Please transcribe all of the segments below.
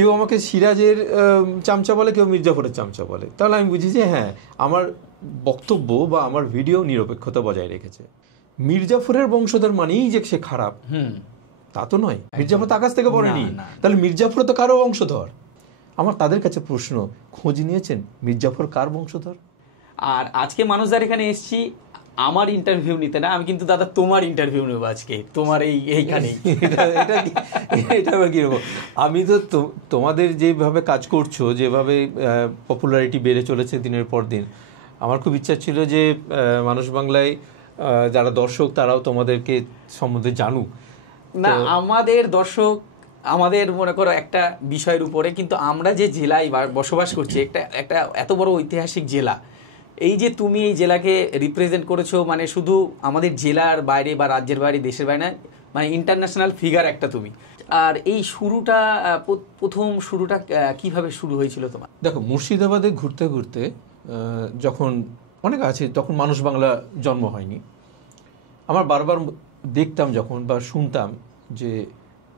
কেউ আমাকে সিরাজের চামচা বলে, কেউ মির্জাফরের চামচা বলে, তাহলে আমি বুঝি যে হ্যাঁ আমার বক্তব্য বা আমার ভিডিও নিরপেক্ষতা বজায় রেখেছে। মির্জাফরের বংশধর মানেই যে সে খারাপ তা তো নয়। মির্জাফর তো আকাশ থেকে পড়েনি, তাহলে মির্জাফর তো কারো বংশধর। আমার তাদের কাছে প্রশ্ন, খোঁজ নিয়েছেন মির্জাফর কার বংশধর? আর আজকে মানুষদার এখানে এসেছি আমার ইন্টারভিউ নিতে না, আমি কিন্তু দাদা তোমার ইন্টারভিউ নেবো আজকে, তোমার এইখানেই। এটা কিরকম? আমি তো তোমাদের যেভাবে কাজ করছো, যেভাবে পপুলারিটি বেড়ে চলেছে দিনের পর দিন, আমার খুব ইচ্ছা ছিল যে মানুষ বাংলায় যারা দর্শক তারাও তোমাদেরকে সম্বন্ধে জানুক। না, আমাদের দর্শক আমাদের মনে করো একটা বিষয়ের উপরে, কিন্তু আমরা যে জেলায় বসবাস করছি, একটা এত বড় ঐতিহাসিক জেলা, এই যে তুমি এই জেলাকে রিপ্রেজেন্ট করেছো, মানে শুধু আমাদের জেলার বাইরে বা রাজ্যের বাইরে দেশের বাইরে না, মানে ইন্টারন্যাশনাল ফিগার একটা তুমি। আর এই শুরুটা, প্রথম শুরুটা কিভাবে শুরু হয়েছিল তোমার? দেখো, মুর্শিদাবাদে ঘুরতে ঘুরতে যখন অনেক আছে, তখন মানুষ বাংলা জন্ম হয়নি, আমার বারবার দেখতাম যখন বা শুনতাম যে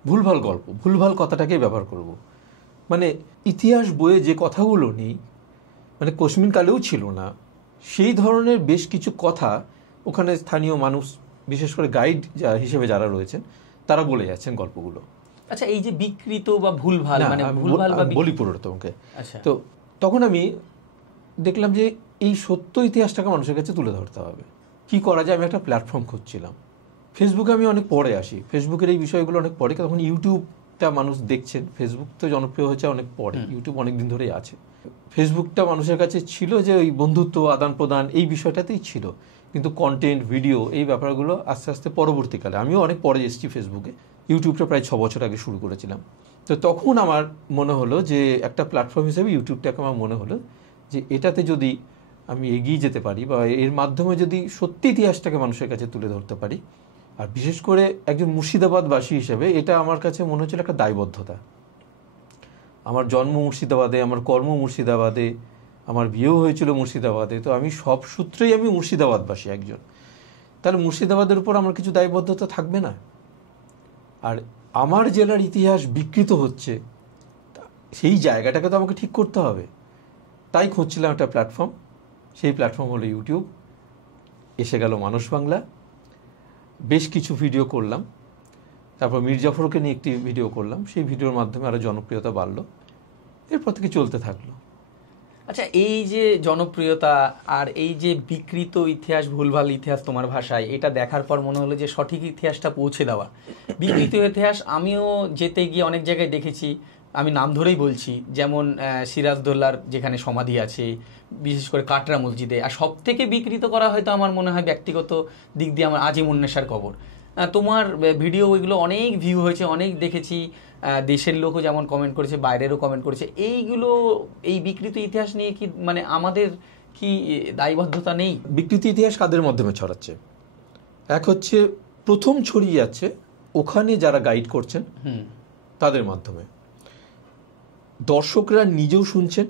ভুলভাল গল্প, ভুলভাল কথাটাকেই ব্যবহার করব, মানে ইতিহাস বইয়ে যে কথাগুলো নেই, মানে কোশ্মিন কালেও ছিল না, সেই ধরনের বেশ কিছু কথা ওখানে স্থানীয় মানুষ, বিশেষ করে গাইড হিসেবে যারা রয়েছেন, তারা বলে যাচ্ছেন গল্পগুলো। আচ্ছা, এই যে বিকৃত বা ভুলভাল, মানে ভুলভাল বা বলি পুরোটা তোমাকে। তো তখন আমি দেখলাম যে এই সত্য ইতিহাসটাকে মানুষের কাছে তুলে ধরতে হবে। কি করা যায়? আমি একটা প্ল্যাটফর্ম খুঁজছিলাম। ফেসবুকে আমি অনেক পরে আসি, ফেসবুকের এই বিষয়গুলো অনেক পরে, তখন ইউটিউবটা মানুষ দেখছেন। ফেসবুক তো জনপ্রিয় হয়েছে অনেক পরে, ইউটিউব অনেক দিন ধরেই আছে। ফেসবুকটা মানুষের কাছে ছিল যে ওই বন্ধুত্ব আদান প্রদান এই বিষয়টাতেই ছিল, কিন্তু কন্টেন্ট, ভিডিও, এই ব্যাপারগুলো আস্তে আস্তে পরবর্তীকালে, আমিও অনেক পরে এসেছি ফেসবুকে। ইউটিউবটা প্রায় 6 বছর আগে শুরু করেছিলাম। তো তখন আমার মনে হলো যে একটা প্ল্যাটফর্ম হিসেবে ইউটিউবটাকে আমার মনে হলো যে এটাতে যদি আমি এগিয়ে যেতে পারি বা এর মাধ্যমে যদি সত্যি ইতিহাসটাকে মানুষের কাছে তুলে ধরতে পারি, আর বিশেষ করে একজন মুর্শিদাবাদবাসী হিসেবে এটা আমার কাছে মনে হচ্ছিল একটা দায়বদ্ধতা। আমার জন্ম মুর্শিদাবাদে, আমার কর্ম মুর্শিদাবাদে, আমার বিয়েও হয়েছিল মুর্শিদাবাদে, তো আমি সব সূত্রেই আমি মুর্শিদাবাদবাসী একজন। তাহলে মুর্শিদাবাদের উপর আমার কিছু দায়বদ্ধতা থাকবে না? আর আমার জেলার ইতিহাস বিকৃত হচ্ছে, সেই জায়গাটাকে তো আমাকে ঠিক করতে হবে। তাই খুঁজছিলাম একটা প্ল্যাটফর্ম, সেই প্ল্যাটফর্ম হলো ইউটিউব। এসে গেল মানুষ বাংলা, বেশ কিছু ভিডিও করলাম, তারপর মির্জাফরকে নিয়ে একটি ভিডিও করলাম, সেই ভিডিওর মাধ্যমে আরও জনপ্রিয়তা বাড়লো, এরপর থেকে চলতে থাকলো। আচ্ছা, এই যে জনপ্রিয়তা আর এই যে বিকৃত ইতিহাস, ভুলভাল ইতিহাস তোমার ভাষায়, এটা দেখার পর মনে হলো যে সঠিক ইতিহাসটা পৌঁছে দেওয়া। বিকৃত ইতিহাস আমিও যেতে গিয়ে অনেক জায়গায় দেখেছি, আমি নাম ধরেই বলছি, যেমন সিরাজদৌল্লার যেখানে সমাধি আছে, বিশেষ করে কাটরা মসজিদে। আর সব থেকে বিকৃত করা হয়তো আমার মনে হয় ব্যক্তিগত দিক দিয়ে আমার আজিমুন্নেসার কবর। তোমার ভিডিও ওইগুলো অনেক ভিউ হয়েছে, অনেক দেখেছি, দেশের লোকও যেমন কমেন্ট করেছে, বাইরেরও কমেন্ট করেছে। এইগুলো, এই বিকৃত ইতিহাস নিয়ে কি মানে আমাদের কি দায়বদ্ধতা নেই? বিকৃত ইতিহাস কাদের মাধ্যমে ছড়াচ্ছে? এক হচ্ছে প্রথম ছড়িয়ে যাচ্ছে ওখানে যারা গাইড করছেন তাদের মাধ্যমে, দর্শকরা নিজেও শুনছেন,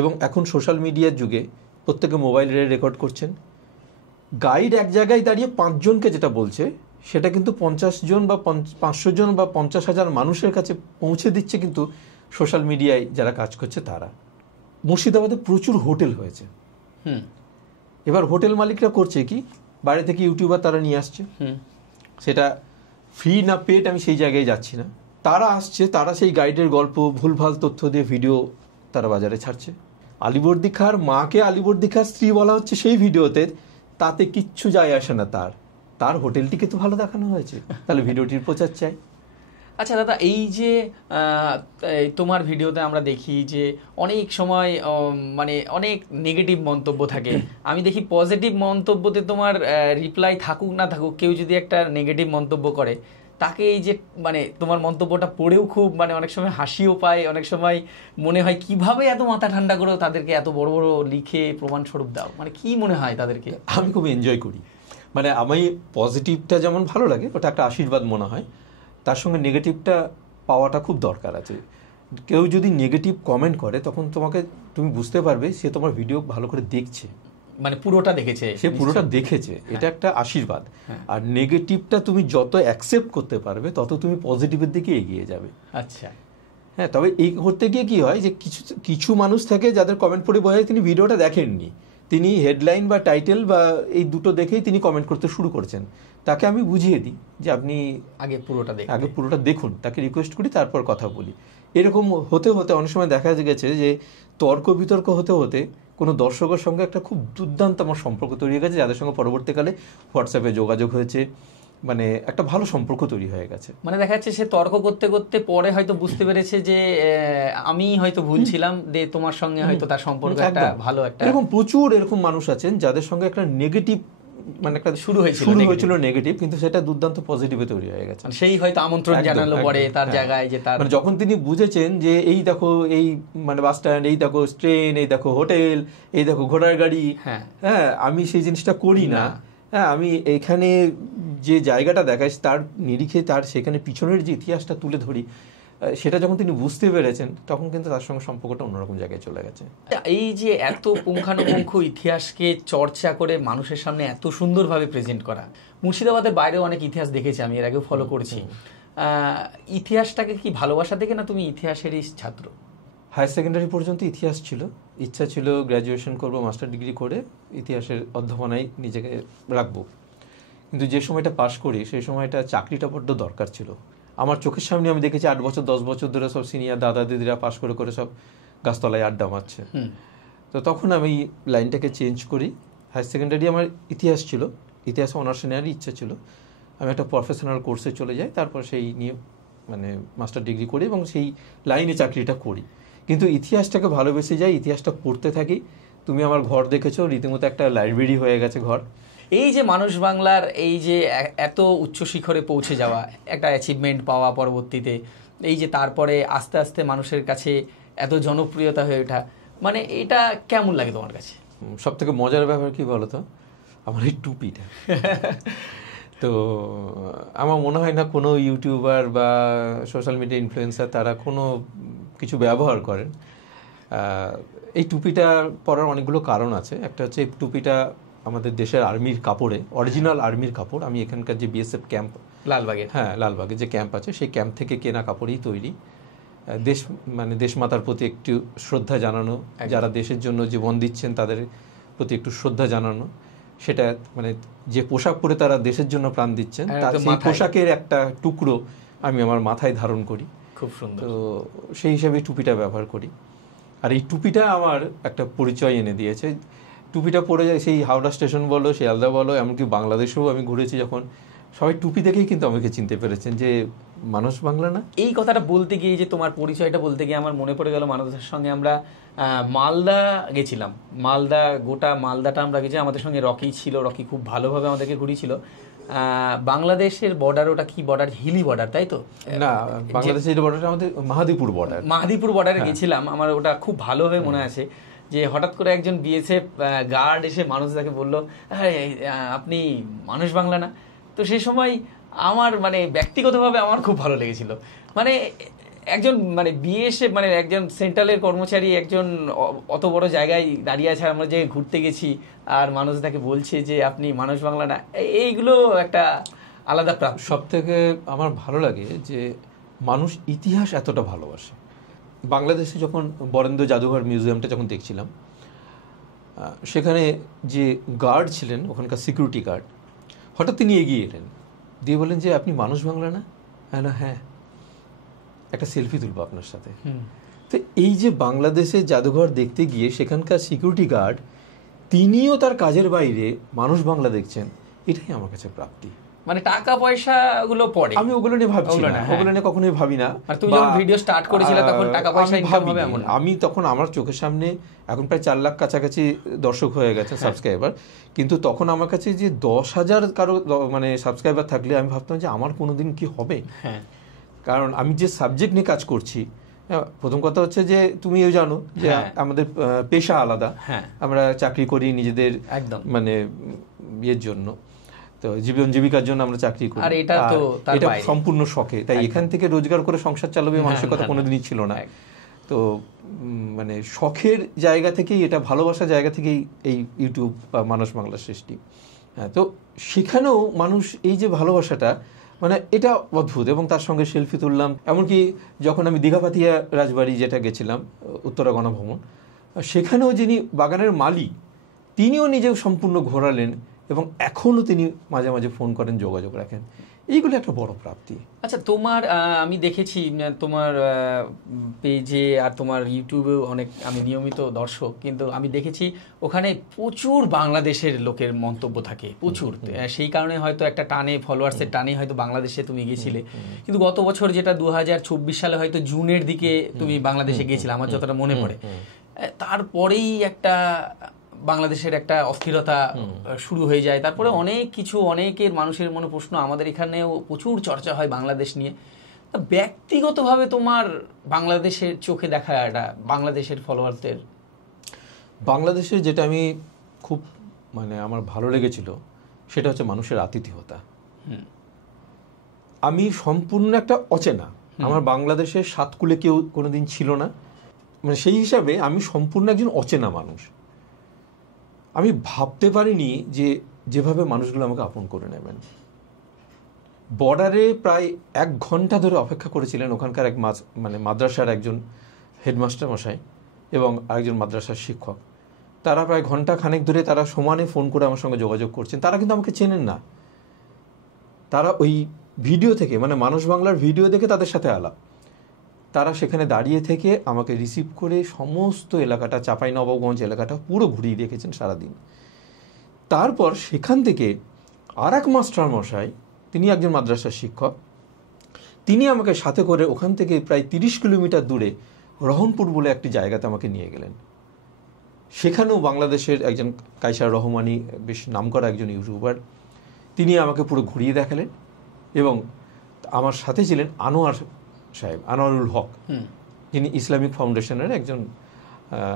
এবং এখন সোশ্যাল মিডিয়ার যুগে প্রত্যেকে মোবাইলে রেকর্ড করছেন। গাইড এক জায়গায় দাঁড়িয়ে 5 জনকে যেটা বলছে, সেটা কিন্তু 50 জন বা 500 জন বা 50,000 মানুষের কাছে পৌঁছে দিচ্ছে কিন্তু সোশ্যাল মিডিয়ায় যারা কাজ করছে তারা। মুর্শিদাবাদে প্রচুর হোটেল হয়েছে, এবার হোটেল মালিকরা করছে কি, বাইরে থেকে ইউটিউবার তারা নিয়ে আসছে, সেটা ফ্রি না পেড আমি সেই জায়গায় যাচ্ছি না, তারা আসছে, তারা সেই গাইডের গল্প, ভুলভাল তথ্য দিয়ে ভিডিও তারা বাজারে ছাড়ছে। আলিবর্দী খাঁর মাকে আলিবর্দী খাঁর স্ত্রী বলা হচ্ছে সেই ভিডিওতে, তাতে কিচ্ছু যায় আসে না, তার হোটেলটিকে তো ভালো দেখানো হয়েছে, তাহলে ভিডিওটির প্রচার চাই। আচ্ছা দাদা, এই যে তোমার ভিডিওতে আমরা দেখি যে অনেক সময় মানে অনেক নেগেটিভ মন্তব্য থাকে, আমি দেখি পজিটিভ মন্তব্যতে তোমার রিপ্লাই থাকুক না থাকুক, কেউ যদি একটা নেগেটিভ মন্তব্য করে তাকে এই যে মানে তোমার মন্তব্যটা পড়েও খুব মানে অনেক সময় হাসিও পায়, অনেক সময় মনে হয় কিভাবে এত মাথা ঠান্ডা করেও তাদেরকে এত বড় বড় লিখে প্রমাণস্বরূপ দাও, মানে কি মনে হয় তাদেরকে? আমি খুব এনজয় করি, মানে আমি পজিটিভটা যেমন ভালো লাগে, ওটা একটা আশীর্বাদ মনে হয়, তার সঙ্গে নেগেটিভটা পাওয়াটা খুব দরকার আছে। কেউ যদি নেগেটিভ কমেন্ট করে তখন তুমি বুঝতে পারবে সে তোমার ভিডিও ভালো করে দেখছে, মানে পুরোটা দেখেছে, সে পুরোটা দেখেছে, এটা একটা আশীর্বাদ। আর নেগেটিভটা তুমি যত অ্যাকসেপ্ট করতে পারবে তত তুমি পজিটিভের দিকে এগিয়ে যাবে। আচ্ছা, হ্যাঁ, তবে এই করতে গিয়ে কি হয় যে কিছু কিছু মানুষ থাকে যাদের কমেন্ট পড়ে বোঝা যায় তিনি ভিডিওটা দেখেননি, তিনি হেডলাইন বা টাইটেল বা এই দুটো দেখেই তিনি কমেন্ট করতে শুরু করছেন। তাকে আমি বুঝিয়ে দিই যে আপনি আগে পুরোটা দেখুন, তাকে রিকোয়েস্ট করি, তারপর কথা বলি। এরকম হতে হতে অনেক সময় দেখা গেছে যে তর্ক বিতর্ক হতে হতে কোনো দর্শকের সঙ্গে একটা খুব দুর্দান্ত আমার সম্পর্ক তৈরি হয়ে গেছে, যাদের সঙ্গে পরবর্তীকালে হোয়াটসঅ্যাপে যোগাযোগ হয়েছে, মানে একটা ভালো সম্পর্ক তৈরি হয়ে গেছে। মানে দেখা যাচ্ছে সে তর্ক করতে করতে পরে হয়তো বুঝতে পেরেছে যে আমি হয়তো ভুল ছিলাম, তোমার সঙ্গে হয়তো তার সম্পর্ক একটা ভালো একটা। এরকম প্রচুর এরকম মানুষ আছেন যাদের সঙ্গে একটা নেগেটিভ, মানে একটা শুরু হয়েছিল নেগেটিভ, কিন্তু সেটা দুর্দান্ত পজিটিভে তৈরি হয়ে গেছে। সেই হয়তো আমন্ত্রণ জানালো পরে তার জায়গায়, যে তার মানে যখন তিনি বুঝেছেন যে এই দেখো এই মানে বাস স্ট্যান্ড, এই দেখো ট্রেন, এই দেখো হোটেল, এই দেখো ঘোড়ার গাড়ি, হ্যাঁ আমি সেই জিনিসটা করি না, হ্যাঁ আমি এখানে যে জায়গাটা দেখাই তার নিরিখে তার সেখানে পিছনের যে ইতিহাসটা তুলে ধরি, সেটা যখন তিনি বুঝতে পেরেছেন তখন কিন্তু তার সঙ্গে সম্পর্কটা অন্যরকম জায়গায় চলে গেছে। এই যে এত পুঙ্খানুপুঙ্খ ইতিহাসকে চর্চা করে মানুষের সামনে এত সুন্দরভাবে প্রেজেন্ট করা, মুর্শিদাবাদের বাইরেও অনেক ইতিহাস দেখেছি, আমি এর আগেও ফলো করেছি। ইতিহাসটাকে কি ভালোবাসা দেখে না তুমি ইতিহাসেরই ছাত্র? হায়ার সেকেন্ডারি পর্যন্ত ইতিহাস ছিল, ইচ্ছা ছিল গ্র্যাজুয়েশন করব, মাস্টার ডিগ্রি করে ইতিহাসের অধ্যাপনায় নিজেকে রাখবো। কিন্তু যে সময়টা পাশ করি সেই সময়টা চাকরিটা বড্ড দরকার ছিল। আমার চোখের সামনে আমি দেখেছি 8 বছর 10 বছর ধরে সব সিনিয়র দাদা দিদিরা পাশ করে করে সব গাছতলায় আড্ডা মারছে। তো তখন আমি লাইনটাকে চেঞ্জ করি। হায়ার সেকেন্ডারি আমার ইতিহাস ছিল, ইতিহাসে অনার্স নেওয়ারই ইচ্ছা ছিল। আমি একটা প্রফেশনাল কোর্সে চলে যাই, তারপর সেই নিয়ে মানে মাস্টার ডিগ্রি করি এবং সেই লাইনে চাকরিটা করি। কিন্তু ইতিহাসটাকে ভালোবেসে যাই, ইতিহাসটা পড়তে থাকি। তুমি আমার ঘর দেখেছো, রীতিমতো একটা লাইব্রেরি হয়ে গেছে ঘর। এই যে মানুষ বাংলার এই যে এত উচ্চ শিখরে পৌঁছে যাওয়া, একটা অ্যাচিভমেন্ট পাওয়া পরবর্তীতে, এই যে তারপরে আস্তে আস্তে মানুষের কাছে এত জনপ্রিয়তা হয়ে ওঠা, মানে এটা কেমন লাগে তোমার কাছে? সব থেকে মজার ব্যাপার কি বলতো, আমার এই টুপিটা। তো আমার মনে হয় না কোনো ইউটিউবার বা সোশ্যাল মিডিয়া ইনফ্লুয়েন্সার তারা কোনো কিছু ব্যবহার করেন। এই টুপিটা পরার অনেকগুলো কারণ আছে। একটা হচ্ছে এই টুপিটা আমাদের দেশের আর্মির কাপড়ে, অরিজিনাল আর্মির কাপড়। আমি এখানকার যে বিএসএফ ক্যাম্প লালবাগে, হ্যাঁ লালবাগে যে ক্যাম্প আছে সেই ক্যাম্প থেকে কেনা কাপড়ই তৈরি। দেশ মানে দেশমাতার প্রতি একটু শ্রদ্ধা জানানো, যারা দেশের জন্য জীবন দিচ্ছেন তাদের প্রতি একটু শ্রদ্ধা জানানো, সেটা মানে যে পোশাক পরে তারা দেশের জন্য প্রাণ দিচ্ছেন সেই পোশাকের একটা টুকরো আমি আমার মাথায় ধারণ করি। খুব সুন্দর। তো সেই হিসাবে টুপিটা ব্যবহার করি। আর এই টুপিটা আমার একটা পরিচয় এনে দিয়েছে। টুপিটা পরে যায় সেই হাওড়া স্টেশন বলো, শিয়ালদা বলো, এমনকি বাংলাদেশেও আমি ঘুরেছি যখন, সবাই টুপি দেখেই কিন্তু আমাকে চিনতে পেরেছেন যে মানুষ বাংলা না। এই কথাটা বলতে গিয়ে, যে তোমার পরিচয়টা বলতে গিয়ে আমার মনে পড়ে গেল মানবদাসের সঙ্গে আমরা মালদা গেছিলাম। মালদা, গোটা মালদাটা আমরা গেছি, আমাদের সঙ্গে রকি ছিল। রকি খুব ভালোভাবে আমাদেরকে ঘুরিয়েছিল। বাংলাদেশের বর্ডার, ওটা কি বর্ডার? হিলি বর্ডার, তাই তো? না, বাংলাদেশের বর্ডার আমাদের মাহাদিপুর বর্ডার। মাহাদিপুর বর্ডারে গেছিলাম, আমার ওটা খুব ভালোভাবে মনে আছে। যে হঠাৎ করে একজন বিএসএফ গার্ড এসে মানুষটাকে বললো, আপনি মানুষ বাংলা না? তো সেই সময় আমার মানে ব্যক্তিগতভাবে আমার খুব ভালো লেগেছিল। মানে একজন মানে বিএসএফ মানে একজন সেন্ট্রালের কর্মচারী, একজন অত বড় জায়গায় দাঁড়িয়ে আছে, আমরা যে ঘুরতে গেছি, আর মানুষ তাকে বলছে যে আপনি মানুষ বাংলা না। এইগুলো একটা আলাদা প্রাপ্ত। সব থেকে আমার ভালো লাগে যে মানুষ ইতিহাস এতটা ভালোবাসে। বাংলাদেশে যখন বরেন্দ্র জাদুঘর মিউজিয়ামটা যখন দেখছিলাম, সেখানে যে গার্ড ছিলেন, ওখানকার সিকিউরিটি গার্ড, হঠাৎ তিনি এগিয়ে এলেন, দিয়ে বলেন যে আপনি মানুষ বাংলা না? হ্যাঁ, একটা সেলফি তুলবো আপনার সাথে। তো এই যে বাংলাদেশের জাদুঘর দেখতে গিয়ে সেখানকার সিকিউরিটি গার্ড তিনিও তার কাজের বাইরে মানুষ বাংলা দেখছেন, এটাই আমার কাছে প্রাপ্তি। মানে টাকা পয়সা গুলো পড়ে, আমি ওগুলো নিয়ে ভাবছি না, ওগুলো নিয়ে কখনোই ভাবি না। আর তুমি যখন ভিডিও স্টার্ট করেছিলে তখন টাকা পয়সা ইনকাম হবে এমন? আমি তখন আমার চোখের সামনে এখন প্রায় 4 লাখ কাছাকাছি দর্শক হয়ে গেছে, সাবস্ক্রাইবার। কিন্তু তখন আমার কাছে যে 10,000 কারো মানে সাবস্ক্রাইবার থাকলে আমি ভাবতাম যে আমার কোনোদিন কি হবে। কারণ আমি যে সাবজেক্ট নিয়ে কাজ করছি, প্রথম কথা হচ্ছে যে তুমিও জানো যে আমাদের পেশা আলাদা। আমরা চাকরি করি নিজেদের মানে ইয়ের জন্য, তো জীবন জীবিকার জন্য আমরা চাকরি করি, আর এটা সম্পূর্ণ শখে। তাই এখান থেকে রোজগার করে সংসার চালাবে মানুষের কথা কোনোদিনই ছিল না। তো মানে শখের জায়গা থেকেই, এটা ভালোবাসার জায়গা থেকেই এই ইউটিউব বা মানুষ বাংলার সৃষ্টি। তো সেখানেও মানুষ এই যে ভালোবাসাটা, মানে এটা অদ্ভুত। এবং তার সঙ্গে সেলফি তুললাম। এমনকি যখন আমি দীঘাপাতিয়া রাজবাড়ি যেটা গেছিলাম, উত্তরা গণভবন, সেখানেও যিনি বাগানের মালিক তিনিও নিজেও সম্পূর্ণ ঘোরালেন এবং এখনও তিনি মাঝে মাঝে ফোন করেন, যোগাযোগ রাখেন। এইগুলো একটা বড় প্রাপ্তি। আচ্ছা, তোমার আমি দেখেছি তোমার পেজে আর তোমার ইউটিউবেও অনেক, আমি নিয়মিত দর্শক, কিন্তু আমি দেখেছি ওখানে প্রচুর বাংলাদেশের লোকের মন্তব্য থাকে, প্রচুর। সেই কারণে হয়তো একটা টানে, ফলোয়ার্সের টানে হয়তো বাংলাদেশে তুমি গেছিলে। কিন্তু গত বছর যেটা 2024 সালে হয়তো জুনের দিকে তুমি বাংলাদেশে গিয়েছিলে আমার যতটা মনে পড়ে, তারপরেই একটা বাংলাদেশের একটা অস্থিরতা শুরু হয়ে যায়। তারপরে অনেক কিছু, অনেকের মানুষের মনে প্রশ্ন, আমাদের এখানেও প্রচুর চর্চা হয় বাংলাদেশ নিয়ে। ব্যক্তিগতভাবে তোমার বাংলাদেশের চোখে দেখা এটা, বাংলাদেশের ফলোয়ারদের, বাংলাদেশের যেটা আমি খুব মানে আমার ভালো লেগেছিল সেটা হচ্ছে মানুষের আতিথেয়তা। আমি সম্পূর্ণ একটা অচেনা, আমার বাংলাদেশের সাতকুলে কেউ কোনোদিন ছিল না, মানে সেই হিসাবে আমি সম্পূর্ণ একজন অচেনা মানুষ। আমি ভাবতে পারিনি যে যেভাবে মানুষগুলো আমাকে আপন করে নেবেন। বর্ডারে প্রায় 1 ঘন্টা ধরে অপেক্ষা করেছিলেন ওখানকার এক মানে মাদ্রাসার একজন হেডমাস্টার মশাই এবং আরেকজন মাদ্রাসার শিক্ষক। তারা প্রায় ঘন্টা খানেক ধরে তারা সমানে ফোন করে আমার সঙ্গে যোগাযোগ করছেন। তারা কিন্তু আমাকে চেনেন না, তারা ওই ভিডিও থেকে, মানে মানুষ বাংলার ভিডিও দেখে তাদের সাথে আলাপ। তারা সেখানে দাঁড়িয়ে থেকে আমাকে রিসিভ করে সমস্ত এলাকাটা, চাঁপাইনবাবগঞ্জ এলাকাটা পুরো ঘুরিয়ে রেখেছেন সারাদিন। তারপর সেখান থেকে আর এক মাস্টার মশাই, তিনি একজন মাদ্রাসার শিক্ষক, তিনি আমাকে সাথে করে ওখান থেকে প্রায় 30 কিলোমিটার দূরে রহনপুর বলে একটি জায়গাতে আমাকে নিয়ে গেলেন। সেখানেও বাংলাদেশের একজন কায়সার রহমানি, বেশ নামকরা একজন ইউটিউবার, তিনি আমাকে পুরো ঘুরিয়ে দেখালেন। এবং আমার সাথে ছিলেন আনোয়ার সাহেব, আনোয়ারুল হক, যিনি ইসলামিক ফাউন্ডেশনের একজন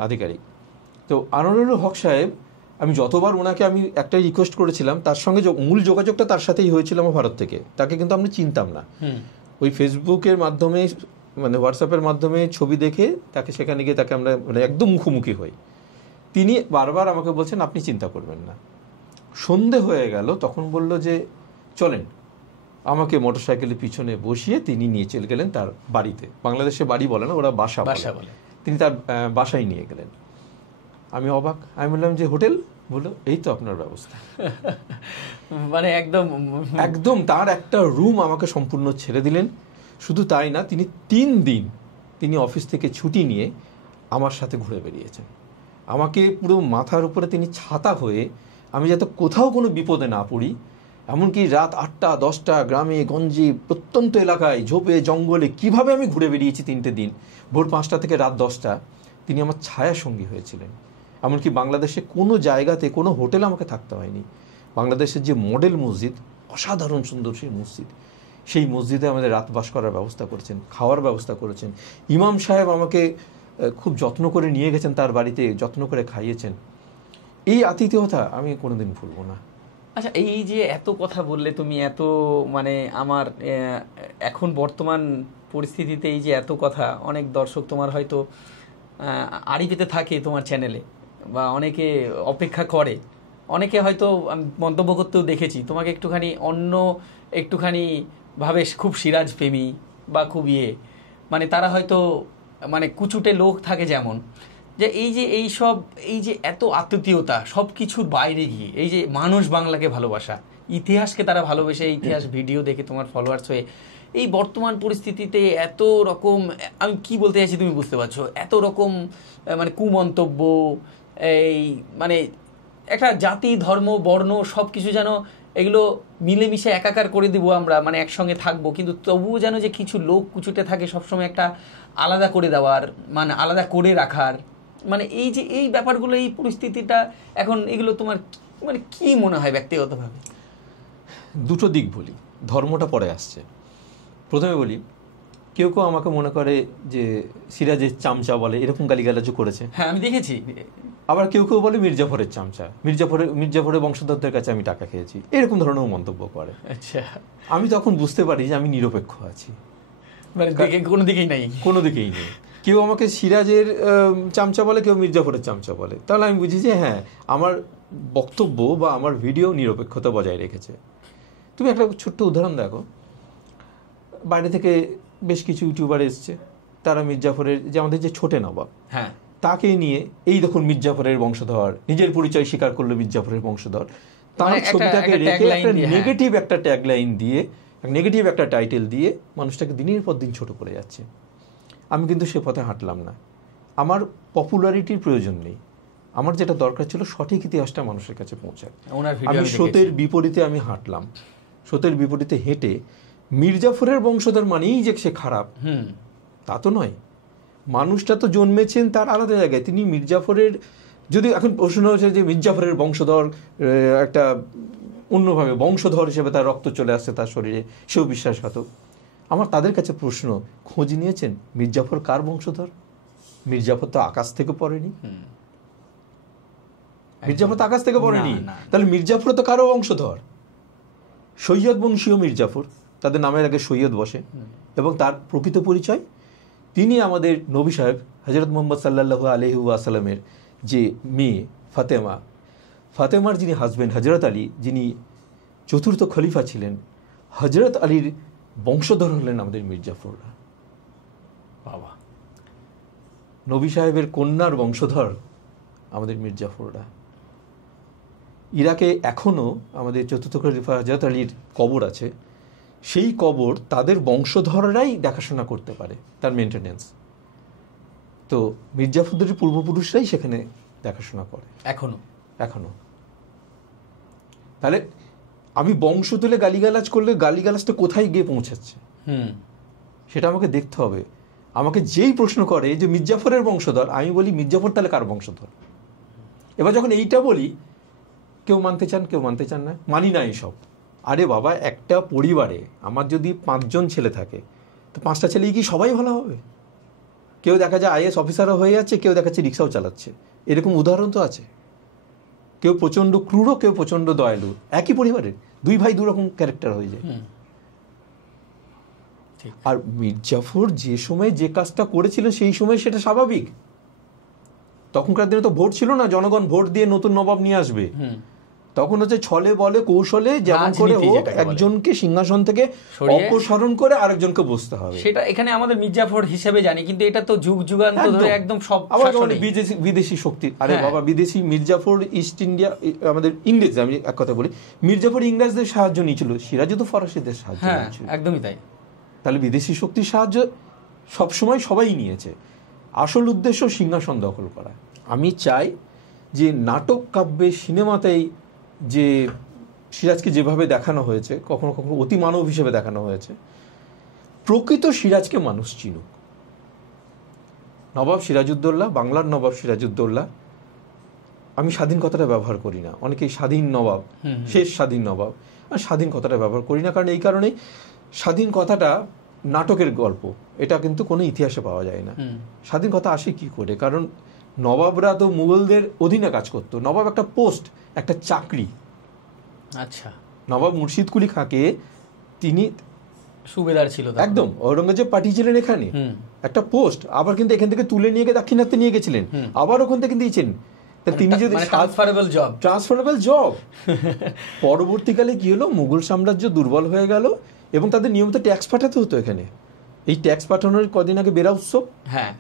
আধিকারিক। তো আনোয়ারুল হক সাহেব, আমি যতবার ওনাকে আমি একটাই রিকোয়েস্ট করেছিলাম, তার সঙ্গে মূল যোগাযোগটা তার সাথেই হয়েছিল আমার ভারত থেকে। তাকে কিন্তু আমি চিনতাম না, ওই ফেসবুকের মাধ্যমে, মানে হোয়াটসঅ্যাপের মাধ্যমে ছবি দেখে তাকে সেখানে গিয়ে তাকে আমরা মানে একদম মুখোমুখি হই। তিনি বারবার আমাকে বলছেন আপনি চিন্তা করবেন না। সন্ধে হয়ে গেল, তখন বলল যে চলেন। আমাকে মোটরসাইকেলের পিছনে বসিয়ে তিনি নিয়ে চলে গেলেন তার বাড়িতে। বাংলাদেশে বাড়ি বলে না, ওরা বাসা বলে। তিনি তার বাসায় নিয়ে গেলেন। আমি অবাক, আমি বললাম যে হোটেল? বললো এই তো আপনার ব্যবস্থা। মানে একদম একদম তার একটা রুম আমাকে সম্পূর্ণ ছেড়ে দিলেন। শুধু তাই না, তিনি 3 দিন তিনি অফিস থেকে ছুটি নিয়ে আমার সাথে ঘুরে বেরিয়েছেন। আমাকে পুরো মাথার উপরে তিনি ছাতা হয়ে, আমি যাতে কোথাও কোনো বিপদে না পড়ি, এমনকি রাত 8টা 10টা গ্রামে গঞ্জে প্রত্যন্ত এলাকায় ঝোপে জঙ্গলে কিভাবে আমি ঘুরে বেরিয়েছি 3টে দিন, ভোর 5টা থেকে রাত 10টা, তিনি আমার ছায়া সঙ্গী হয়েছিলেন। এমনকি বাংলাদেশে কোনো জায়গাতে কোনো হোটেল আমাকে থাকতে হয়নি। বাংলাদেশের যে মডেল মসজিদ, অসাধারণ সুন্দর সেই মসজিদ, সেই মসজিদে আমাদের রাত বাস করার ব্যবস্থা করেছেন, খাওয়ার ব্যবস্থা করেছেন। ইমাম সাহেব আমাকে খুব যত্ন করে নিয়ে গেছেন তার বাড়িতে, যত্ন করে খাইয়েছেন। এই আতিথেয়তা আমি কোনোদিন ভুলব না। আচ্ছা, এই যে এত কথা বললে তুমি, এত মানে আমার এখন বর্তমান পরিস্থিতিতে এই যে এত কথা, অনেক দর্শক তোমার হয়তো আড়ি পেতে থাকে তোমার চ্যানেলে, বা অনেকে অপেক্ষা করে, অনেকে হয়তো মন্তব্য করতেও দেখেছি তোমাকে একটুখানি ভাবে খুব সিরাজ প্রেমী বা খুব মানে তারা হয়তো মানে কুচুটে লোক থাকে যেমন, যে এই যে এত আত্মীয়তা সব কিছুর বাইরে গিয়ে এই যে মানুষ বাংলাকে ভালোবাসা, ইতিহাসকে তারা ভালোবেসে, ইতিহাস ভিডিও দেখে তোমার ফলোয়ার্স হয়ে এই বর্তমান পরিস্থিতিতে এত রকম, আমি কি বলতে চাইছি তুমি বুঝতে পারছো, এত রকম মানে কুমন্তব্য, এই মানে একটা জাতি, ধর্ম, বর্ণ সব কিছু যেন এগুলো মিলেমিশে একাকার করে দিব আমরা, মানে একসঙ্গে থাকবো, কিন্তু তবুও যেন যে কিছু লোক কুচুটে থাকে সবসময় একটা আলাদা করে দেওয়ার, মানে আলাদা করে রাখার, মানে এই যে এই ব্যাপারগুলো, এই পরিস্থিতিটা এখন, এগুলো তোমার মানে কি মনে হয় ব্যক্তিগতভাবে? দুটো দিক বলি, ধর্মটা পরে আসছে। প্রথমে বলি, কেউ কেউ আমাকে মনে করে যে সিরাজের চামচা বলে, এরকম গালিগালাজও করেছে। হ্যাঁ, আমি দেখেছি। আবার কেউ কেউ বলে মির্জাফরের চামচা, মির্জাফরের বংশধরদের কাছে আমি টাকা খেয়েছি, এরকম ধরনের মন্তব্য করে। আচ্ছা, আমি তখন বুঝতে পারি যে আমি নিরপেক্ষ আছি, মানে কোনো দিকেই নেই, কোনো দিকেই নেই। কেউ আমাকে সিরাজের চামচা বলে, কেউ মির্জাফরের চামচা বলে, তাহলে আমি বুঝি যে হ্যাঁ, আমার বক্তব্য বা আমার ভিডিও নিরপেক্ষতা বজায় রেখেছে। তুমি একটা ছোট্ট উদাহরণ দেখো, বাইরে থেকে বেশ কিছু ইউটিউবার এসছে, তারা মির্জাফরের যে আমাদের যে ছোটে নবাব, হ্যাঁ, তাকে নিয়ে এই দেখুন মির্জাফরের বংশধর, নিজের পরিচয় স্বীকার করলো মির্জাফরের বংশধর, তার ছবিটাকে রেখে একটা নেগেটিভ একটা ট্যাগলাইন দিয়ে, নেগেটিভ একটা টাইটেল দিয়ে মানুষটাকে দিনের পর দিন ছোট করে যাচ্ছে। আমি কিন্তু সে পথে হাঁটলাম না। আমার পপুলারিটির প্রয়োজন নেই, আমার যেটা দরকার ছিল সঠিক ইতিহাসটা মানুষের কাছে পৌঁছায়। আমি স্রোতের বিপরীতে আমি হাঁটলাম, স্রোতের বিপরীতে হেঁটে মির্জাফরের বংশধর মানেই যে সে খারাপ তা তো নয়। মানুষটা তো জন্মেছেন তার আলাদা জায়গায়, তিনি মির্জাফরের, যদি এখন প্রশ্ন হচ্ছে যে মির্জাফরের বংশধর একটা অন্যভাবে বংশধর হিসেবে তার রক্ত চলে আসছে তার শরীরে, সেও বিশ্বাসঘাতক। আমার তাদের কাছে প্রশ্ন, খোঁজ নিয়েছেন মির্জাফর কার বংশধর? মির্জাফর তো আকাশ থেকে পড়েনি, মির্জাফর তো আকাশ থেকে পড়েনি, তাহলে মির্জাফর তো কারো বংশধর? সৈয়দ বংশীয় মির্জাফর, তাদের নামের আগে সৈয়দ বসে, এবং তার প্রকৃত পরিচয় তিনি আমাদের নবী সাহেব হযরত মুহাম্মদ সাল্লাল্লাহু আলাইহি ওয়াসাল্লামের যে মেয়ে ফাতেমা, ফাতেমার যিনি হাজবেন্ড হযরত আলী, যিনি চতুর্থ খলিফা ছিলেন, হযরত আলীর বংশধর হলেন আমাদের মির্জাফররা। বাবা, নবী সাহেবের কন্যার বংশধর আমাদের মির্জাফররা। ইরাকে এখনও আমাদের চতুর্থ খলিফা হযরত আলীর কবর আছে, সেই কবর তাদের বংশধররাই দেখাশোনা করতে পারে, তার মেনটেনেন্স। তো মির্জাফরদের পূর্বপুরুষরাই সেখানে দেখাশোনা করে এখনো। তাহলে আমি বংশ তুলে গালিগালাজ করলে গালিগালাজটা কোথায় গিয়ে পৌঁছাচ্ছে সেটা আমাকে দেখতে হবে। আমাকে যেই প্রশ্ন করে যে মির্জাফরের বংশধর, আমি বলি মির্জাফর তাহলে কার বংশধর? এবার যখন এইটা বলি, কেউ মানতে চান, কেউ মানতে চান না, মানি না এইসব। আরে বাবা, একটা পরিবারে আমার যদি 5 জন ছেলে থাকে, তো 5টা ছেলেই কি সবাই ভালো হবে? কেউ দেখা যায় আইএস অফিসারও হয়ে যাচ্ছে, কেউ দেখাচ্ছে রিক্সাও চালাচ্ছে, এরকম উদাহরণ তো আছে। কেউ প্রচণ্ড ক্রূর, কেউ প্রচণ্ড দয়ালু, একই পরিবারের 2 ভাই 2 রকম ক্যারেক্টার হয়ে যায়। আর মির্জাফর যে সময় যে কাজটা করেছিল সেই সময় সেটা স্বাভাবিক। তখনকার দিনে তো ভোট ছিল না, জনগণ ভোট দিয়ে নতুন নবাব নিয়ে আসবে। তখন হচ্ছে ছলে বলে কৌশলে যেমন করে হোক একজনকে সিংহাসন থেকে অপসারণ করে আরেকজনকে বসতে হবে। সেটা এখানে আমাদের মির্জাফর হিসেবে জানি, কিন্তু এটা তো যুগ যুগান্তর ধরে একদম সব বিদেশি শক্তি। আরে বাবা, বিদেশি মির্জাফর ইস্ট ইন্ডিয়া, আমাদের ইংরেজ, আমি এক কথা বলি, মির্জাফর ইংরেজদের সাহায্য নিয়েছিল, সিরাজও তো ফরাসিদের সাহায্য নিয়েছিল। একদমই তাই। তাহলে বিদেশি শক্তির সাহায্য সবসময় সবাই নিয়েছে, আসল উদ্দেশ্য সিংহাসন দখল করা। আমি চাই যে নাটক কাব্যে সিনেমাতেই যে সিরাজকে যেভাবে দেখানো হয়েছে, কখনো কখনো অতি মানব হিসেবে দেখানো হয়েছে, প্রকৃত সিরাজকে মানুষ চিনুক। নবাব সিরাজউদ্দৌলা, বাংলার নবাব সিরাজউদ্দৌলা, আমি স্বাধীন কথাটা ব্যবহার করি না, অনেকেই স্বাধীন নবাব, শেষ স্বাধীন নবাব, আর স্বাধীন কথাটা ব্যবহার করি না, কারণ এই কারণেই স্বাধীন কথাটা নাটকের গল্প, এটা কিন্তু কোনো ইতিহাসে পাওয়া যায় না। স্বাধীন কথা আসে কি করে? কারণ নবাবরা তো মুঘলদের অধীনে কাজ করতো, নবাব একটা পোস্ট, একটা চাকরি। আচ্ছা, নবাব মুর্শিদ কুলি খাঁকে তিনি সুবেদার ছিল, একদম ঔরঙ্গজেব পাঠিয়েছিলেন এখানে একটা পোস্ট, আবার কিন্তু এখান থেকে তুলে নিয়ে গিয়ে দাক্ষিণাত্যে নিয়ে গেছিলেন, আবার ওখান থেকে দিয়েছেন। তিনি যদি ট্রান্সফারেবল জব। পরবর্তীকালে কি হলো, মুঘল সাম্রাজ্য দুর্বল হয়ে গেল এবং তাদের নিয়মিত ট্যাক্স পাঠাতে হতো এখানে। এই ট্যাক্স পাঠানোর কদিন আগে বেরা উৎসব,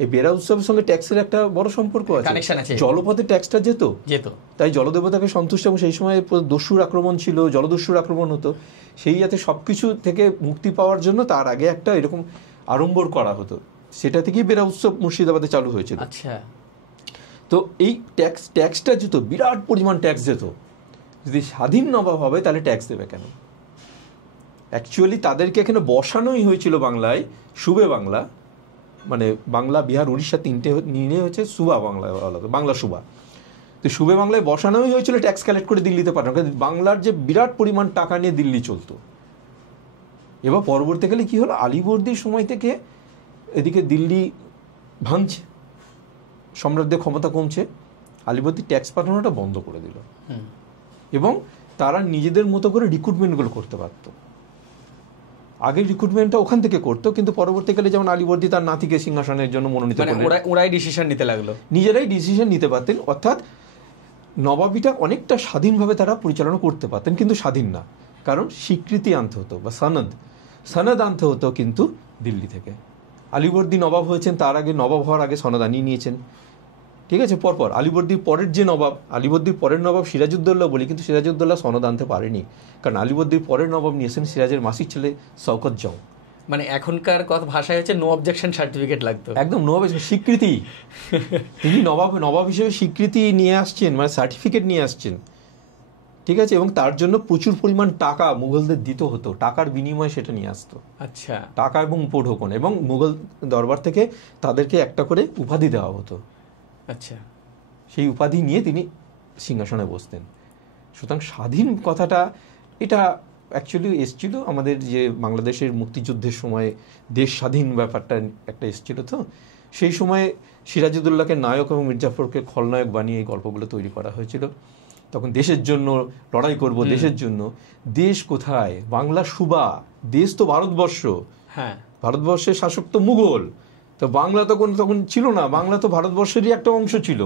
এই বেরা উৎসবের সঙ্গে ট্যাক্সের একটা বড় সম্পর্ক আছে, জলপথে ট্যাক্সটা যেত, তাই জলদেবতাকে সন্তুষ্ট, এবং সেই সময় দস্যুর আক্রমণ ছিল, জলদস্যুর আক্রমণ হতো, সেই যাতে সবকিছু থেকে মুক্তি পাওয়ার জন্য তার আগে একটা এরকম আড়ম্বর করা হতো, সেটা থেকেই বেরা উৎসব মুর্শিদাবাদে চালু হয়েছিল। আচ্ছা, তো এই ট্যাক্সটা যেত, বিরাট পরিমাণ ট্যাক্স যেত। যদি স্বাধীন নবাব হবে তাহলে ট্যাক্স দেবে কেন? অ্যাকচুয়ালি তাদেরকে এখানে বসানোই হয়েছিল বাংলায়, সুবে বাংলা, মানে বাংলা, বিহার, উড়িষ্যা 3টে নিয়ে হচ্ছে সুবা বাংলা, বাংলা সুবা। তো সুবে বাংলায় বসানোই হয়েছিল ট্যাক্স কালেক্ট করে দিল্লিতে পাঠানো, বাংলার যে বিরাট পরিমাণ টাকা নিয়ে দিল্লি চলতো। এবার পরবর্তীকালে কি হলো, আলীবর্দীর সময় থেকে এদিকে দিল্লি ভাঙছে, সম্রাটদের ক্ষমতা কমছে, আলীবর্দী ট্যাক্স পাঠানোটা বন্ধ করে দিল এবং তারা নিজেদের মতো করে রিক্রুটমেন্টগুলো করতে পারত। আগে রিক্রুটমেন্টটা ওখান থেকে করতো, কিন্তু পরবর্তীকালে যেমন আলীবর্দী তার নাতিকে সিংহাসনের জন্য মনোনীত করলেন, ওরাই ডিসিশন নিতে লাগলো, নিজেরাই ডিসিশন নিতে পারতেন। অর্থাৎ নবাবিটা অনেকটা স্বাধীনভাবে তারা পরিচালনা করতে পারতেন, কিন্তু স্বাধীন না, কারণ স্বীকৃতি আনতে হতো বা সনদ। সনদ আনতে হতো কিন্তু দিল্লি থেকে। আলীবর্দী নবাব হয়েছেন, তার আগে নবাব হওয়ার আগে সনদ আনিয়ে নিয়েছেন, ঠিক আছে। পরপর আলীবর্দীর পরের যে নবাব, আলীবর্দীর পরের নবাব সিরাজউদ্দৌলা বলি, কিন্তু সিরাজউদ্দৌলা সনদ আনতে পারেনি, কারণ আলীবর্দীর পরের নবাব নিয়েছেন সিরাজের মাসির ছেলে শওকত জং। মানে এখনকার কথা ভাষায় হচ্ছে নো অবজেকশন সার্টিফিকেট লাগতো, একদম নবাবের স্বীকৃতি। তিনি নবাব হিসেবে স্বীকৃতি নিয়ে আসছেন, মানে সার্টিফিকেট নিয়ে আসছেন, ঠিক আছে। এবং তার জন্য প্রচুর পরিমাণ টাকা মুঘলদের দিতে হতো, টাকার বিনিময়ে সেটা নিয়ে আসতো। আচ্ছা, টাকা এবং উপঢৌকন, এবং মুঘল দরবার থেকে তাদেরকে একটা করে উপাধি দেওয়া হতো। আচ্ছা, সেই উপাধি নিয়ে তিনি সিংহাসনে বসতেন। সুতরাং স্বাধীন কথাটা এটা অ্যাকচুয়ালি এসছিল আমাদের যে বাংলাদেশের মুক্তিযুদ্ধের সময় দেশ স্বাধীন ব্যাপারটা একটা এসছিল, তো সেই সময় সিরাজউদ্দৌলাকে নায়ক এবং মির্জাফরকে খলনায়ক বানিয়ে এই গল্পগুলো তৈরি করা হয়েছিল। তখন দেশের জন্য লড়াই করব, দেশের জন্য। দেশ কোথায়? বাংলা সুবা, দেশ তো ভারতবর্ষ। হ্যাঁ, ভারতবর্ষের শাসক তো মুঘল, তো বাংলা তো তখন ছিল না, বাংলা তো ভারতবর্ষেরই একটা অংশ ছিল,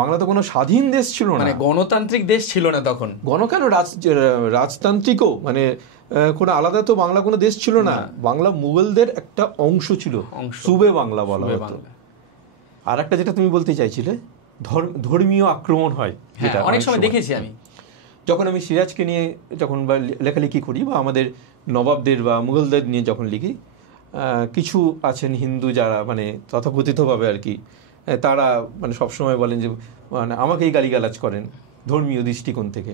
বাংলা তো কোনো স্বাধীন দেশ ছিল না, মানে গণতান্ত্রিক দেশ ছিল না তখন। কেন রাজতান্ত্রিকও, মানে কোনো আলাদা তো বাংলা কোনো দেশ ছিল না, বাংলা মুঘলদের একটা অংশ ছিল, সুবে বাংলা বলা হতো। আর একটা যেটা তুমি বলতে চাইছিলে, ধর্মীয় আক্রমণ হয়, যেটা অনেক সময় দেখেছি আমি। যখন আমি সিরাজকে নিয়ে যখন বা লেখালেখি করি, বা আমাদের নবাবদের বা মুঘলদের নিয়ে যখন লিখি, কিছু আছেন হিন্দু যারা মানে তথাকথিতভাবে আর কি, তারা মানে সবসময় বলেন যে মানে আমাকেই গালিগালাজ করেন ধর্মীয় দৃষ্টিকোণ থেকে।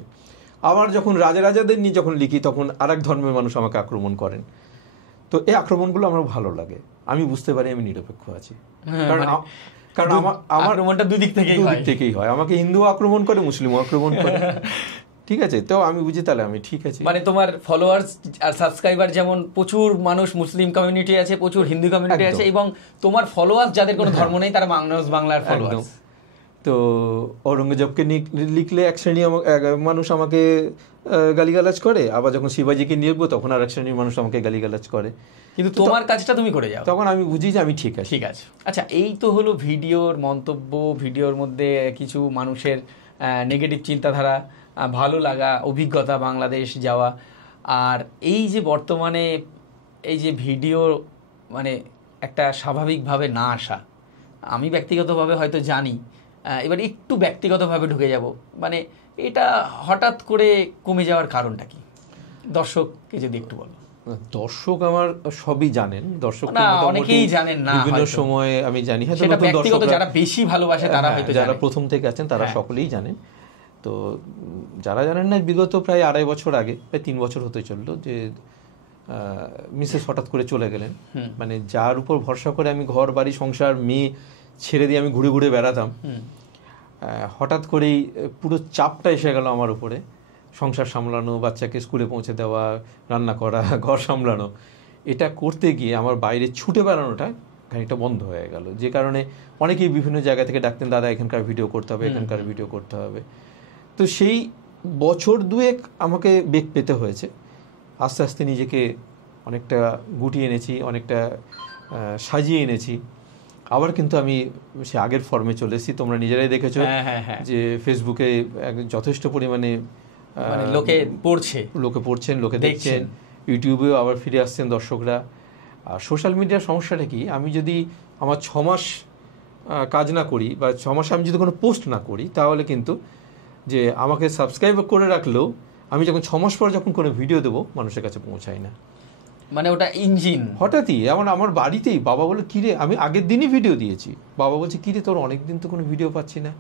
আবার যখন রাজাদের নিয়ে যখন লিখি, তখন আরেক ধর্মের মানুষ আমাকে আক্রমণ করেন। তো এই আক্রমণগুলো আমার ভালো লাগে, আমি বুঝতে পারি আমি নিরপেক্ষ আছি, কারণ আমার দুই দিক থেকেই হয়। আমাকে হিন্দু আক্রমণ করে, মুসলিমও আক্রমণ করে, ঠিক আছে। তো আমি বুঝি তাহলে আমি ঠিক আছি। মানে তোমার ফলোয়ার্স আর সাবস্ক্রাইবার যেমন প্রচুর মানুষ মুসলিম কমিউনিটি আছে, প্রচুর হিন্দু কমিউনিটি আছে, এবং তোমার ফলোয়ার্স যাদের কোনো ধর্ম নেই তারা বাংলার ফলোয়ার্স। তো ঔরঙ্গজেবকে লিখলে এক শ্রেণী মানুষ আমাকে গালিগালাজ করে, আবার যখন শিবাজিকে নিয়ে লিখবো তখন আর এক শ্রেণীর মানুষ আমাকে গালিগালাজ করে, কিন্তু তোমার কাজটা তুমি করে যাও, তখন আমি বুঝি যে আমি ঠিক আছে। আচ্ছা, এই তো হলো ভিডিওর মন্তব্য, ভিডিওর মধ্যে কিছু মানুষের নেগেটিভ চিন্তাধারা, ভালো লাগা, অভিজ্ঞতা, বাংলাদেশ যাওয়া। আর এই যে বর্তমানে এই যে ভিডিও মানে একটা স্বাভাবিকভাবে না আসা, আমি ব্যক্তিগতভাবে হয়তো জানি, এবার একটু ব্যক্তিগতভাবে ঢুকে যাব, মানে এটা হঠাৎ করে কমে যাওয়ার কারণটা কি? দর্শককে যদি একটু বলো। দর্শক আমার সবই জানেন, দর্শক অনেকেই জানেন না, বিভিন্ন সময় আমি জানি, সেটা ব্যক্তিগত, যারা বেশি ভালোবাসে তারা হয়তো, যারা প্রথম থেকে আছেন তারা সকলেই জানেন। তো যারা জানেন না, বিগত প্রায় 2.5 বছর আগে, প্রায় 3 বছর হতে চললো, যে মিসেস হঠাৎ করে চলে গেলেন। মানে যার উপর ভরসা করে আমি ঘর বাড়ি সংসার মেয়ে ছেড়ে দিয়ে আমি ঘুরে ঘুরে বেড়াতাম, হঠাৎ করেই পুরো চাপটা এসে গেল আমার উপরে। সংসার সামলানো, বাচ্চাকে স্কুলে পৌঁছে দেওয়া, রান্না করা, ঘর সামলানো, এটা করতে গিয়ে আমার বাইরে ছুটে বেড়ানোটা খানিকটা বন্ধ হয়ে গেল। যে কারণে অনেকেই বিভিন্ন জায়গা থেকে ডাকতেন, দাদা এখানকার ভিডিও করতে হবে, এখানকার ভিডিও করতে হবে। তো সেই বছর 2 আমাকে বেগ পেতে হয়েছে। আস্তে আস্তে নিজেকে অনেকটা গুটিয়ে এনেছি, অনেকটা সাজিয়ে এনেছি। আবার কিন্তু আমি সে আগের ফর্মে চলে এসেছি। তোমরা নিজেরাই দেখেছো যে ফেসবুকে যথেষ্ট পরিমাণে লোকে পড়ছেন, লোকে দেখছেন, ইউটিউবেও আবার ফিরে আসছেন দর্শকরা। আর সোশ্যাল মিডিয়ার সমস্যাটা কি, আমি যদি আমার 6 মাস কাজ না করি, বা 6 মাসে আমি যদি কোনো পোস্ট না করি, তাহলে কিন্তু যে আমাকে সাবস্ক্রাইব করে রাখলেও আমি যখন 6 মাস পর যখন কোনো ভিডিও দেবো, মানুষের কাছে পৌঁছায় না। মানে ওটা ইঞ্জিন হঠাৎই আমার বাড়িতেই বাবা বলে, কিরে, আমি আগের দিনই ভিডিও দিয়েছি, বাবা বলছে কিরে তোর অনেকদিন তো কোনো ভিডিও পাচ্ছি না।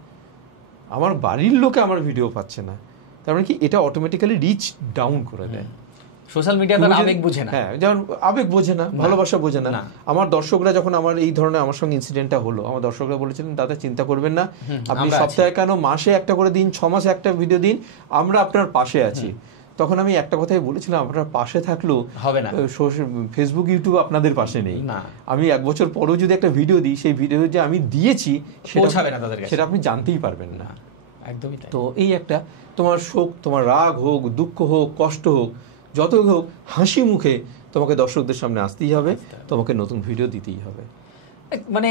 আমার বাড়ির লোকে আমার ভিডিও পাচ্ছে না, তার মানে কি এটা অটোমেটিক্যালি রিচ ডাউন করে দেয়। সোশ্যাল মিডিয়া তো আবেগ বোঝে না। হ্যাঁ, যেমন আবেগ বোঝে না, ভালোবাসা বোঝে না। আমার দর্শকরা যখন আমার এই ধরনের আমার সঙ্গে ইনসিডেন্টটা হলো, আমার দর্শকরা বলেছিলেন, দাদা চিন্তা করবেন না, আপনি সপ্তাহে কেন মাসে একটা করে দিন, 6 মাসে একটা ভিডিও দিন, আমরা আপনার পাশে আছি। তখন আমি একটা কথাই বলেছিলাম, আপনার পাশে থাকলেও হবে না, ফেসবুক ইউটিউব আপনাদের পাশে নেই। আমি 1 বছর পরেও যদি একটা ভিডিও দিই, সেই ভিডিও যে আমি দিয়েছি সেটা আপনি জানতেই পারবেন না। একদমই। তো এই একটা, তোমার শোক, তোমার রাগ হোক, দুঃখ হোক, কষ্ট হোক, যত হোক, হাসি মুখে তোমাকে দর্শকদের সামনে আসতেই হবে, তোমাকে নতুন ভিডিও দিতেই হবে। মানে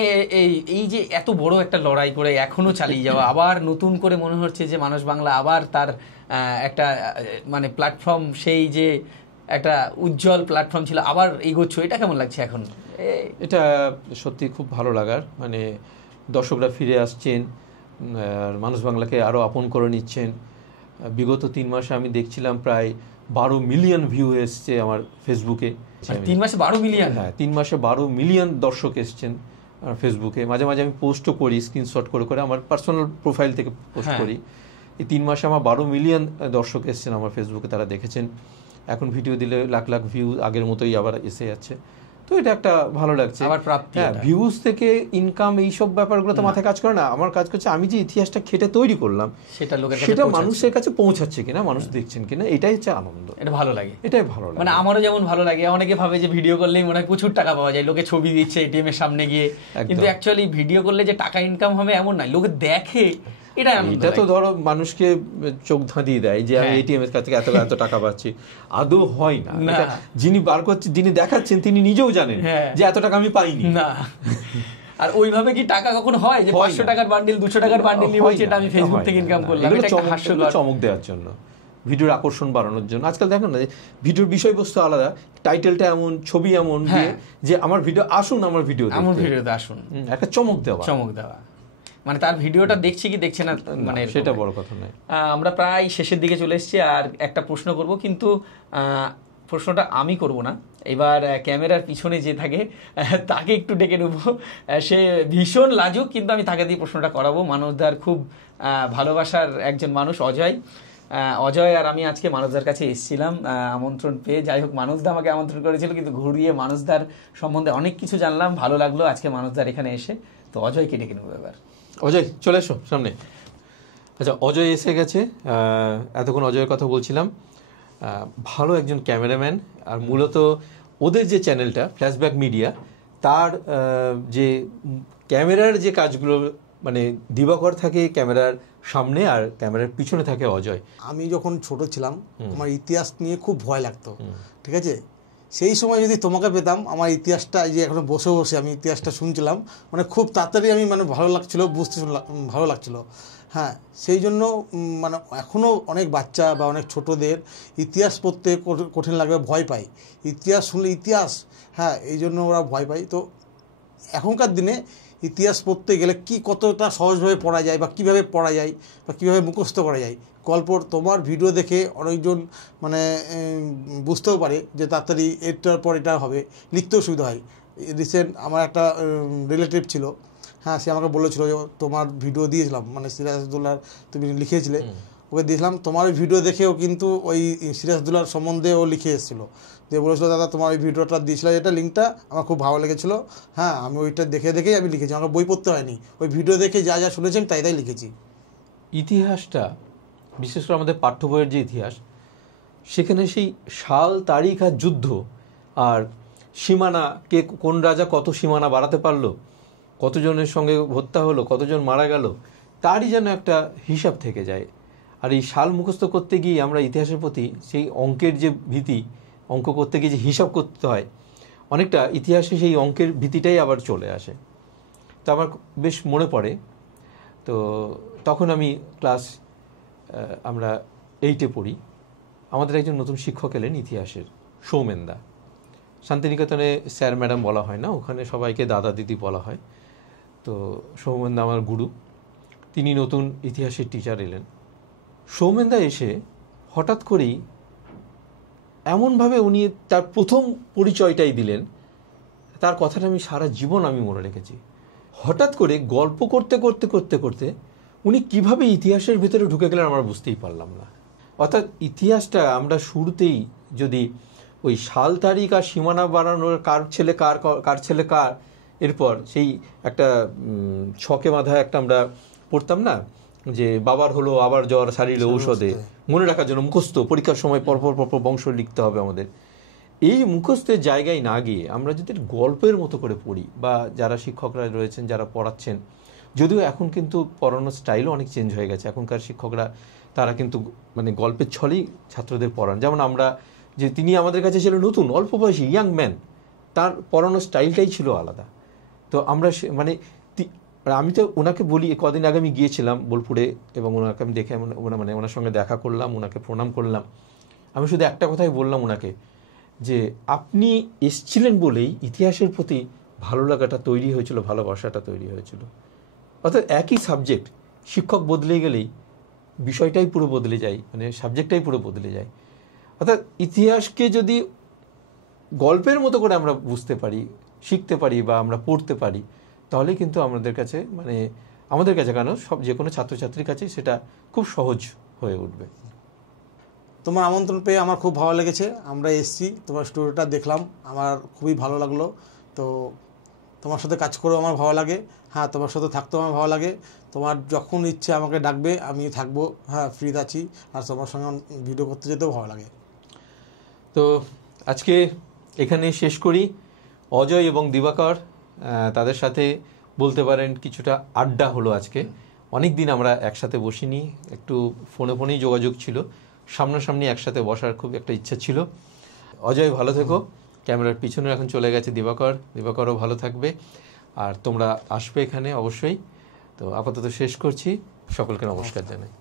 এই যে এত বড় একটা লড়াই করে এখনো চালিয়ে যাওয়া, আবার নতুন করে মনে হচ্ছে যে মানুষ বাংলা আবার তার একটা মানে প্ল্যাটফর্ম, সেই যে একটা উজ্জ্বল প্ল্যাটফর্ম ছিল, আবার এগোচ্ছ, এটা কেমন লাগছে এখন? এটা সত্যি খুব ভালো লাগার, মানে দর্শকরা ফিরে আসছেন, আর মানুষ বাংলাকে আরও আপন করে নিচ্ছেন। বিগত 3 মাসে আমি দেখছিলাম প্রায় 12 মিলিয়ন ভিউ এসছে আমার ফেসবুকে। 3 মাসে 12 মিলিয়ন? হ্যাঁ, 3 মাসে 12 মিলিয়ন দর্শক এসছেন ফেসবুকে। মাঝে মাঝে আমি পোস্টও করি, স্ক্রিনশট করে করে আমার পার্সোনাল প্রোফাইল থেকে পোস্ট করি। এই 3 মাসে আমার 12 মিলিয়ন দর্শক এসছেন আমার ফেসবুকে, তারা দেখেছেন। এখন ভিডিও দিলে লাখ লাখ ভিউ আগের মতোই আবার এসে যাচ্ছে। তো এটা একটা ভালো লাগছে। হ্যাঁ, ভিউজ থেকে ইনকাম এইসব ব্যাপারগুলো তো মাথায় কাজ করে না। আমার কাজ করছে আমি যে ইতিহাসটা খেটে তৈরি করলাম সেটা মানুষের কাছে পৌঁছাচ্ছে কিনা, মানুষ দেখছেন কিনা, এটাই হচ্ছে আনন্দ। এটা ভালো লাগে, এটাই ভালো লাগে। মানে আমারও যেমন ভালো লাগে। অনেকে ভাবে যে ভিডিও করলেই মনে হয় প্রচুর টাকা পাওয়া যায়, লোকে ছবি দিচ্ছে এটিএম এর সামনে গিয়ে, কিন্তু অ্যাকচুয়ালি ভিডিও করলে যে টাকা ইনকাম হবে এমন নয়, লোকে দেখে। এটা তো ধরো মানুষকে চোখ ধাঁধিয়ে দেয় যে আমি এটিএম এর কাছ থেকে এত এত টাকা পাচ্ছি, আদৌ হয় না। যিনি বার করছে, যিনি দেখাচ্ছেন, তিনি নিজেও জানেন যে এত টাকা আমি পাইনি না। আর ওইভাবে কি টাকা কখনো হয় যে 500 টাকার বান্ডিল 200 টাকার বান্ডিল নিয়ে বলছে এটা আমি ফেসবুক থেকে ইনকাম করলাম? এটা একটা হাস্যকর, চমক দেওয়ার জন্য, ভিডিওর আকর্ষণ বাড়ানোর জন্য। আজকাল দেখো না, ভিডিওর বিষয়বস্তু আলাদা, টাইটেলটা এমন, ছবি এমন, যে আমার ভিডিও আসুন, আমার ভিডিওতে আসুন, একটা চমক দেওয়া। মানে তার ভিডিওটা দেখছি কি দেখছে না, মানে সেটা বড় কথা নয়। আমরা প্রায় শেষের দিকে চলে এসেছি, আর একটা প্রশ্ন করব, কিন্তু প্রশ্নটা আমি করব না। এবার ক্যামেরার পিছনে যে থাকে তাকে একটু ডেকে নেব। সে ভীষণ লাজুক, কিন্তু আমি তাকে দিয়ে প্রশ্নটা করাবো। মানুষদার খুব ভালোবাসার একজন মানুষ অজয় আর আমি আজকে মানুষদার কাছে এসেছিলাম আমন্ত্রণ পেয়ে। যাই হোক, মানুষদা আমাকে আমন্ত্রণ করেছিল, কিন্তু ঘুরিয়ে মানুষদার সম্বন্ধে অনেক কিছু জানলাম, ভালো লাগলো আজকে মানুষদার এখানে এসে। তো অজয়কে ডেকে নেবো এবার। অজয়, চলে এসো সামনে। আচ্ছা, অজয় এসে গেছে। এতক্ষণ অজয়ের কথা বলছিলাম। ভালো একজন ক্যামেরাম্যান, আর মূলত ওদের যে চ্যানেলটা ফ্ল্যাশব্যাক মিডিয়া, তার যে ক্যামেরার যে কাজগুলো, মানে দিবাকর থাকে ক্যামেরার সামনে আর ক্যামেরার পিছনে থাকে অজয়। আমি যখন ছোট ছিলাম আমার ইতিহাস নিয়ে খুব ভয় লাগতো, ঠিক আছে? সেই সময় যদি তোমাকে পেতাম, আমার ইতিহাসটা যে এখন বসে বসে আমি ইতিহাসটা শুনছিলাম, মানে খুব তাড়াতাড়ি আমি মানে ভালো লাগছিলো, বুঝতে ভালো লাগছিলো। হ্যাঁ, সেই জন্য মানে এখনও অনেক বাচ্চা বা অনেক ছোটদের ইতিহাস পড়তে কঠিন লাগবে, ভয় পায়। ইতিহাস শুনলে ইতিহাস, হ্যাঁ, এই জন্য ওরা ভয় পায়। তো এখনকার দিনে ইতিহাস পড়তে গেলে কি কতটা সহজভাবে পড়া যায়, বা কীভাবে পড়া যায়, বা কীভাবে মুখস্থ করা যায়, গল্প তোমার ভিডিও দেখে অনেকজন মানে বুঝতেও পারে যে তাড়াতাড়ি এটার পর এটা হবে, লিখতেও সুবিধা হয়। রিসেন্ট আমার একটা রিলেটিভ ছিল, হ্যাঁ, সে আমাকে বলেছিল যে তোমার ভিডিও দিয়েছিলাম, মানে সিরাজউদ্দৌলার তুমি লিখেছিলে, ওকে দিয়েছিলাম, তোমার ওই ভিডিও দেখেও কিন্তু ওই সিরাজউদ্দৌলার সম্বন্ধে ও লিখে এসেছিলো, যে বলেছিল দাদা তোমার ওই ভিডিওটা দিয়েছিল, এটা লিঙ্কটা আমার খুব ভালো লেগেছিলো। হ্যাঁ, আমি ওইটা দেখেই আমি লিখেছি, আমাকে বই পড়তে হয়নি, ওই ভিডিও দেখে যা যা শুনেছি আমি তাই লিখেছি। ইতিহাসটা, বিশেষ করে আমাদের পাঠ্য বইয়ের যে ইতিহাস, সেখানে সেই সাল, তারিখ আর যুদ্ধ আর সীমানা, কে কোন রাজা কত সীমানা বাড়াতে পারলো, কতজনের সঙ্গে হত্যা হলো, কতজন মারা গেল, তারই যেন একটা হিসাব থেকে যায়। আর এই সাল মুখস্থ করতে গিয়ে আমরা ইতিহাসের প্রতি সেই অঙ্কের যে ভীতি, অঙ্ক করতে গিয়ে যে হিসাব করতে হয়, অনেকটা ইতিহাসে সেই অঙ্কের ভীতিটাই আবার চলে আসে। তো আমার বেশ মনে পড়ে, তো তখন আমি আমরা 8-এ পড়ি। আমাদের একজন নতুন শিক্ষক এলেন ইতিহাসের, সৌমেনদা। শান্তিনিকেতনে স্যার ম্যাডাম বলা হয় না, ওখানে সবাইকে দাদা দিদি বলা হয়। তো সৌমেনদা আমার গুরু, তিনি নতুন ইতিহাসের টিচার এলেন। সৌমেনদা এসে হঠাৎ করেই এমনভাবে উনি তার প্রথম পরিচয়টাই দিলেন, তার কথাটা আমি সারা জীবন আমি মনে রেখেছি। হঠাৎ করে গল্প করতে করতে করতে করতে উনি কিভাবে ইতিহাসের ভেতরে ঢুকে গেলেন আমরা বুঝতেই পারলাম না। অর্থাৎ ইতিহাসটা আমরা শুরুতেই যদি ওই সাল, তারিখ আর সীমানা বাড়ানোর কার ছেলে কার, এরপর সেই একটা ছকে বাঁধা একটা আমরা পড়তাম না, যে বাবার হলো আবার জ্বর সারিল ঔষধে, মনে রাখার জন্য মুখস্থ, পরীক্ষার সময় পরপর বংশ লিখতে হবে আমাদের। এই মুখস্থের জায়গায় না গিয়ে আমরা যদি গল্পের মতো করে পড়ি, বা যারা শিক্ষকরা রয়েছেন যারা পড়াচ্ছেন, যদিও এখন কিন্তু পড়ানোর স্টাইলও অনেক চেঞ্জ হয়ে গেছে, এখনকার শিক্ষকরা তারা কিন্তু মানে গল্পের ছলেই ছাত্রদের পড়ান। যেমন আমরা, যে তিনি আমাদের কাছে ছিলেন নতুন, অল্প বয়সী ইয়াং ম্যান, তার পড়ানোর স্টাইলটাই ছিল আলাদা। তো আমরা মানে আমি তো ওনাকে বলি, কদিন আগে আমি গিয়েছিলাম বোলপুরে, এবং ওনাকে আমি দেখে মানে ওনার সঙ্গে দেখা করলাম, ওনাকে প্রণাম করলাম। আমি শুধু একটা কথাই বললাম ওনাকে, যে আপনি এসছিলেন বলেই ইতিহাসের প্রতি ভালো লাগাটা তৈরি হয়েছিল, ভালোবাসাটা তৈরি হয়েছিল। অর্থাৎ একই সাবজেক্ট, শিক্ষক বদলে গেলেই বিষয়টাই পুরো বদলে যায়, মানে সাবজেক্টটাই পুরো বদলে যায়। অর্থাৎ ইতিহাসকে যদি গল্পের মতো করে আমরা বুঝতে পারি, শিখতে পারি বা আমরা পড়তে পারি, তাহলে কিন্তু আমাদের কাছে কেন সব যে কোনো ছাত্রছাত্রীর কাছে সেটা খুব সহজ হয়ে উঠবে। তোমার আমন্ত্রণ পেয়ে আমার খুব ভালো লেগেছে, আমরা এসেছি, তোমার স্টোরিটা দেখলাম, আমার খুবই ভালো লাগলো। তো তোমার সাথে কাজ করেও আমার ভালো লাগে, হ্যাঁ তোমার সাথে থাকতেও আমার ভালো লাগে। তোমার যখন ইচ্ছে আমাকে ডাকবে, আমি থাকবো, হ্যাঁ ফ্রি আছি, আর তোমার সঙ্গে ভিডিও করতে যেতেও ভালো লাগে। তো আজকে এখানে শেষ করি। অজয় এবং দিবাকর, তাদের সাথে বলতে পারেন কিছুটা আড্ডা হলো আজকে। অনেক দিন আমরা একসাথে বসিনি, একটু ফোনেই যোগাযোগ ছিল, সামনাসামনি একসাথে বসার খুব একটা ইচ্ছা ছিল। অজয় ভালো থেকো, ক্যামেরার পিছনে এখন চলে গেছে দিবাকরও ভালো থাকবে, আর তোমরা আসবে এখানে অবশ্যই। তো আপাতত শেষ করছি, সকলকে নমস্কার জানাই।